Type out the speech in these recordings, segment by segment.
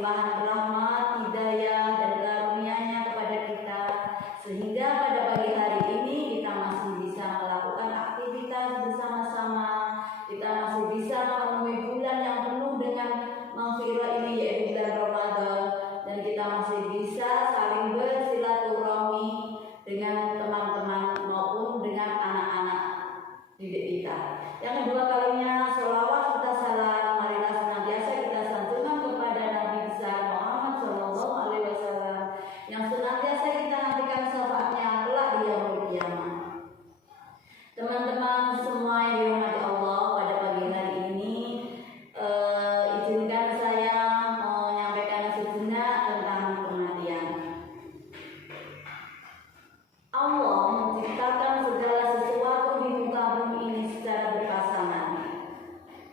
limpahan rahmat, hidayah, dan karunia-Nya kepada kita, sehingga pada pagi hari ini kita masih bisa melakukan aktivitas bersama-sama, kita masih bisa memenuhi bulan yang penuh dengan maghfirah ini, yaitu bulan Ramadan, dan kita masih bisa saling bersilaturahmi dengan teman-teman maupun dengan anak-anak didik kita. Yang kedua kalinya, sholawat serta salam marilah senantiasa kita sanjungkan kepada Nabi besar Muhammad SAW, yang senantiasa kita nantikan syafaatnya kelak di yaumul qiyamah. Teman-teman semua yang dirahmati Allah, pada pagi hari ini izinkan saya menyampaikan sejenak tentang kematian. Allah menciptakan segala sesuatu di muka bumi ini secara berpasangan.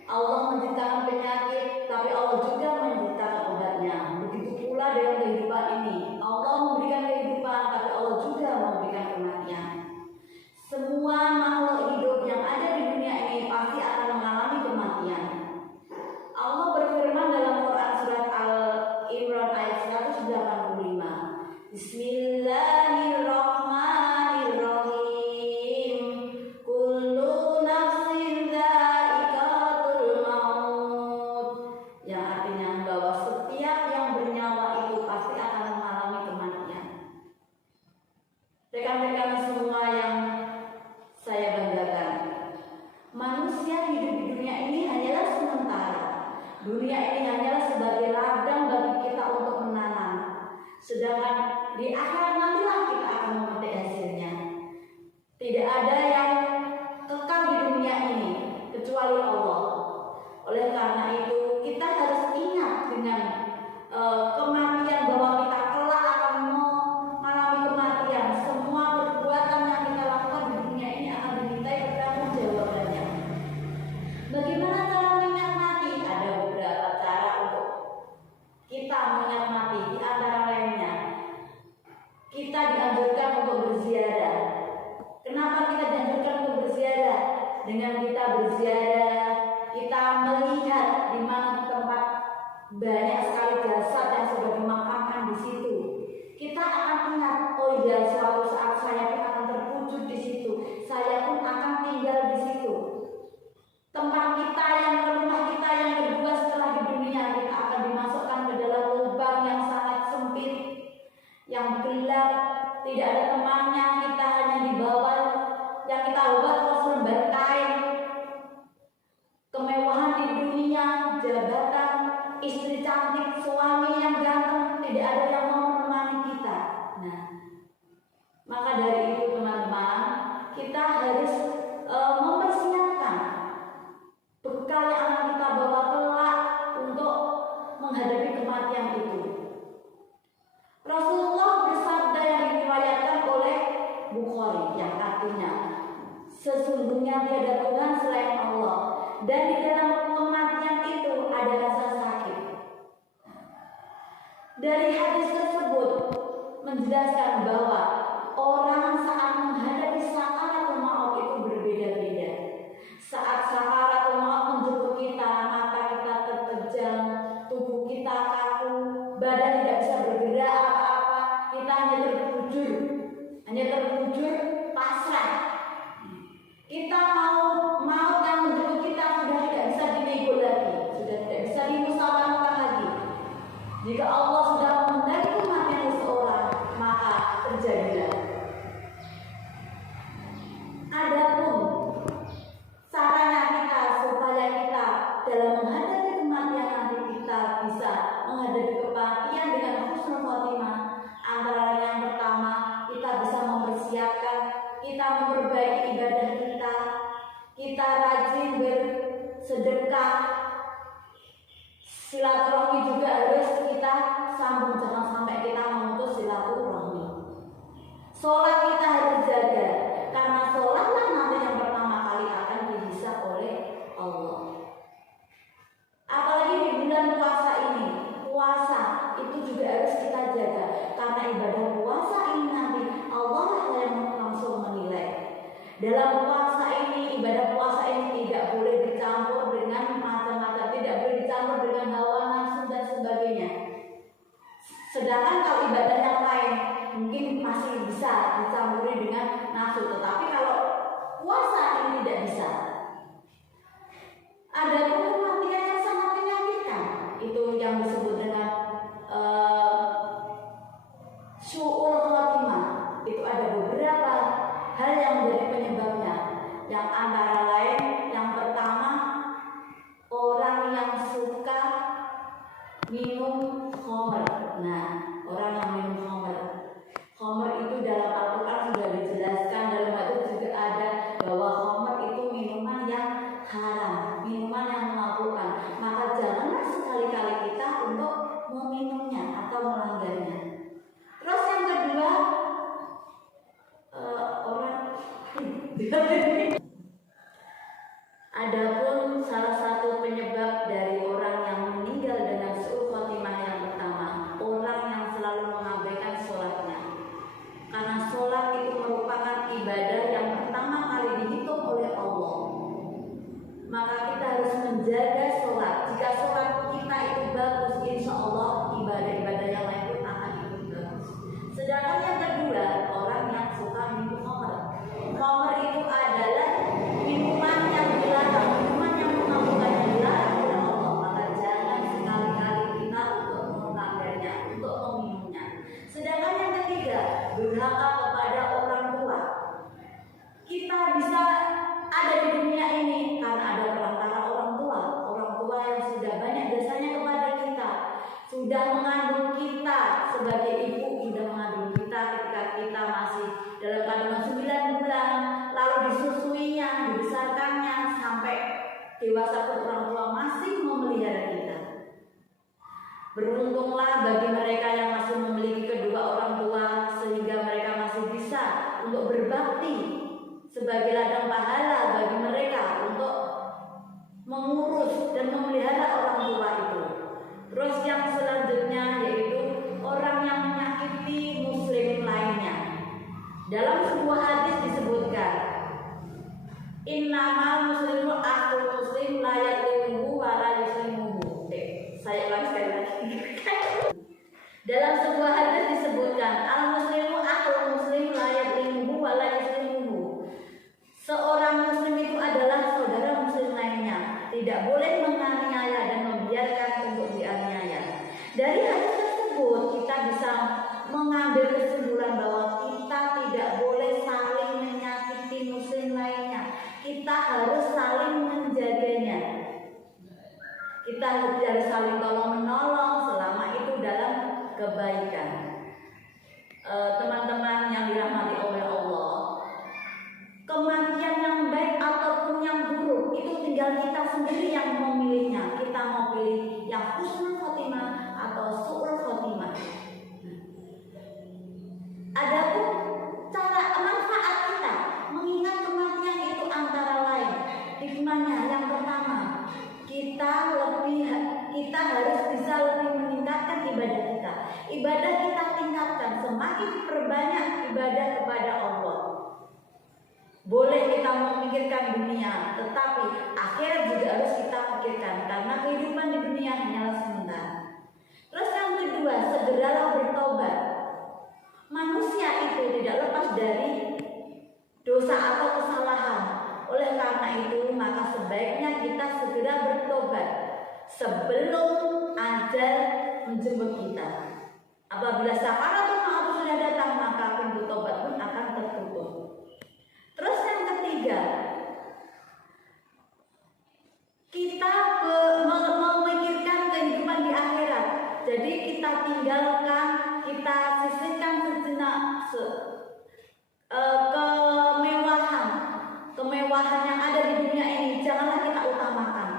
Allah menciptakan penyakit, tapi Allah juga menciptakan obatnya. Begitu pula dengan kehidupan ini. Allah memberikan kehidupan, tapi Allah juga memberikan kematian. Semua makhluk hidup yang ada di dunia ini pasti akan mengalami kematian. Allah berfirman dalam Quran surat Al-Imran ayat 185. Bismillahirrahmanirrahim. Kullu nafsin dha'iqatul maut. Yang artinya bahwa setiap yang bernyawa itu pasti akan mengalami kematian. Rekan-rekan semua yang saya banggakan, manusia hidup di dunia ini hanyalah sementara. Dunia ini hanyalah sebagai ladang bagi kita untuk menanam. Sedangkan di akhirat nantilah kita akan memetik hasilnya. Tidak ada yang kekal di dunia ini kecuali Allah. Oleh karena itu kita harus ingat dengan kematian, bahwa kita kelak akan mengalami kematian. Semua perbuatan yang kita lakukan di dunia ini akan dimintai pertanggungjawabannya. Bagaimana cara mengingat mati? Ada beberapa cara untuk kita mengingat mati. Di antara lainnya, kita dianjurkan untuk berziarah. Kenapa kita dianjurkan untuk berziarah? Dengan kita berziarah, kita melihat di mana tempat banyak sekali jasad yang sudah dimakamkan di situ. Kita akan ingat, oh iya, suatu saat saya pun akan terwujud di situ. Saya pun akan tinggal di situ. Tempat kita rumah kita yang kedua setelah di dunia, kita akan dimasukkan ke dalam lubang yang sangat sempit, yang gelap, tidak ada temannya, kita hanya di bawah yang kita buat selembar kain. Kemewahan di dunia, jabatan, istri cantik, suami yang ganteng, tidak ada yang mau menemani kita. Nah, maka dari itu teman-teman, kita harus mempersiapkan bekal yang akan kita bawa kelak untuk menghadapi kematian itu. Rasulullah bersabda yang diriwayatkan oleh Bukhari, yang artinya, sesungguhnya tiada Tuhan selain Allah, dan di dalam kematian itu ada rasa sakit. Dari hadis tersebut menjelaskan bahwa orang saat menghadapi sakaratul maut itu berbeda-beda. Saat sakaratul maut menjemput kita, mata kita terpejam, tubuh kita kaku, badan tidak bisa bergerak apa-apa, kita hanya terbujur pasrah. Kita maut yang menjemput kita sudah tidak bisa dinego lagi, sudah tidak bisa dimusyawarahkan lagi. Jika Allah sudah menghendaki kematian seseorang, maka terjadilah. Adapun caranya kita supaya kita dalam menghadapi kematian nanti kita bisa menghadapi kematian dengan husnul khotimah, antara lain yang pertama, kita bisa mempersiapkan, kita memperbaiki ibadah kita rajin bersedekah, silaturahmi juga harus kita sambung, jangan sampai kita memutus silaturahmi. Sholat kita harus jaga, karena sholatlah nanti yang pertama kali akan dihisab oleh Allah. Apalagi di bulan puasa ini, puasa itu juga harus kita jaga, karena ibadah puasa ini nanti Allah yang langsung menilai. Dalam puasa ini, ibadah puasa ini tidak boleh dicampur dengan macam-macam, tidak boleh dicampur dengan hawa nafsu dan sebagainya. Sedangkan kalau ibadah yang lain mungkin masih bisa dicampuri dengan nafsu, tetapi kalau puasa ini tidak bisa. Ada pun kematian yang sangat menyakitkan, itu yang disebut dengan su'ul khotimah. Itu ada beberapa hal yang menjadi penyebabnya, yang antara lain yang pertama, orang yang suka minum khamr. Nah, orang yang minum khamr, khamr itu dalam Al-Quran sudah dijelaskan, dalam hadis juga ada bahwa khamr itu minuman yang haram, minuman yang memabukkan. Maka janganlah sekali-kali kita untuk meminumnya atau melanggarnya. Terus yang kedua, adapun salah satu penyebab dari orang yang meninggal dengan su'ul khotimah yang pertama, orang yang selalu mengabaikan sholatnya. Karena sholat itu merupakan ibadah yang pertama kali dihitung oleh Allah. Maka kita harus menjaga sholat. Jika sholat kita itu bagus, insya Allah ibadah-ibadah yang lain pun akan ikut bagus. Sedangkan yang kedua, orang yang suka minum khamr. Khamr itu adalah minuman yang dilarang, minuman yang memabukkan, yang dilarang oleh Allah. Maka jangan sekali-kali kita untuk melanggarnya, untuk meminumnya. Sedangkan yang ketiga, durhaka kepada orang tua. Kita bisa ada di dunia ini karena ada perantara orang tua yang sudah banyak jasanya kepada kita, sudah mengandung kita sebagai ibu, sudah mengandung kita ketika kita masih dalam kandungan 9 bulan, lalu disusuinya, dibesarkannya sampai dewasa pun orang tua masih memelihara kita. Beruntunglah bagi mereka yang masih memiliki kedua orang tua, sehingga mereka masih bisa untuk berbakti sebagai ladang pahala bagi mereka untuk mengurus dan memelihara orang tua itu. Terus yang selanjutnya yaitu orang yang menyakiti muslim lainnya. Dalam sebuah hadis disebutkan, innamal muslimu akhul muslim la yadlimuhu wa la yuslimuhu. Saya ulangi sekali lagi. Dalam sebuah hadis disebutkan, al muslimu akhul muslim la yadlimuhu wa la yuslimuhu. Seorang muslim itu adalah saudara muslim lainnya, tidak boleh menganiaya dan membiarkan untuk dianiaya. Dari hadis tersebut kita bisa mengambil kesimpulan bahwa kita tidak boleh saling menyakiti muslim lainnya. Kita harus saling menjaganya. Kita harus saling tolong menolong selama itu dalam kebaikan. Teman-teman yang dirahmati oleh Allah, kematian yang baik ataupun yang buruk itu tinggal kita sendiri yang memilihnya. Kita mau pilih yang husnul khotimah atau su'ul khotimah. Adapun cara manfaat kita mengingat kematian itu antara lain hikmahnya, yang pertama, kita harus bisa lebih meningkatkan ibadah kita. Ibadah kita tingkatkan, semakin perbanyak ibadah kepada Allah. Boleh kita memikirkan dunia, tetapi akhirat juga harus kita pikirkan, karena kehidupan di dunia hanyalah sementara. Terus yang kedua, segeralah bertobat. Manusia itu tidak lepas dari dosa atau kesalahan. Oleh karena itu, maka sebaiknya kita segera bertobat sebelum ajal menjemput kita. Apabila sakaratul maut sudah datang, maka pintu tobat pun akan tertutup. Terus yang ketiga, kita memikirkan kehidupan di akhirat. Jadi kita tinggalkan, kita sisihkan sejenak kemewahan yang ada di dunia ini, janganlah kita utamakan.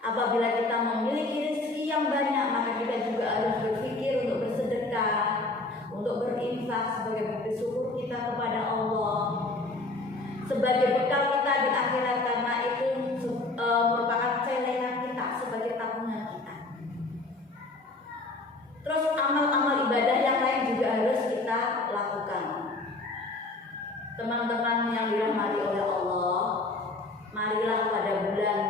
Apabila kita memiliki rezeki yang banyak, maka kita juga harus berpikir untuk bersedekah, untuk berinfak sebagai bukti syukur kita kepada Allah, sebagai bekal kita di akhirat, karena itu merupakan celengan kita sebagai tabungan kita. Terus amal-amal ibadah yang lain juga harus kita lakukan. Teman-teman yang dirahmati oleh Allah, marilah pada bulan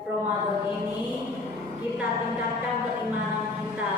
Ramadan ini kita tingkatkan keimanan kita,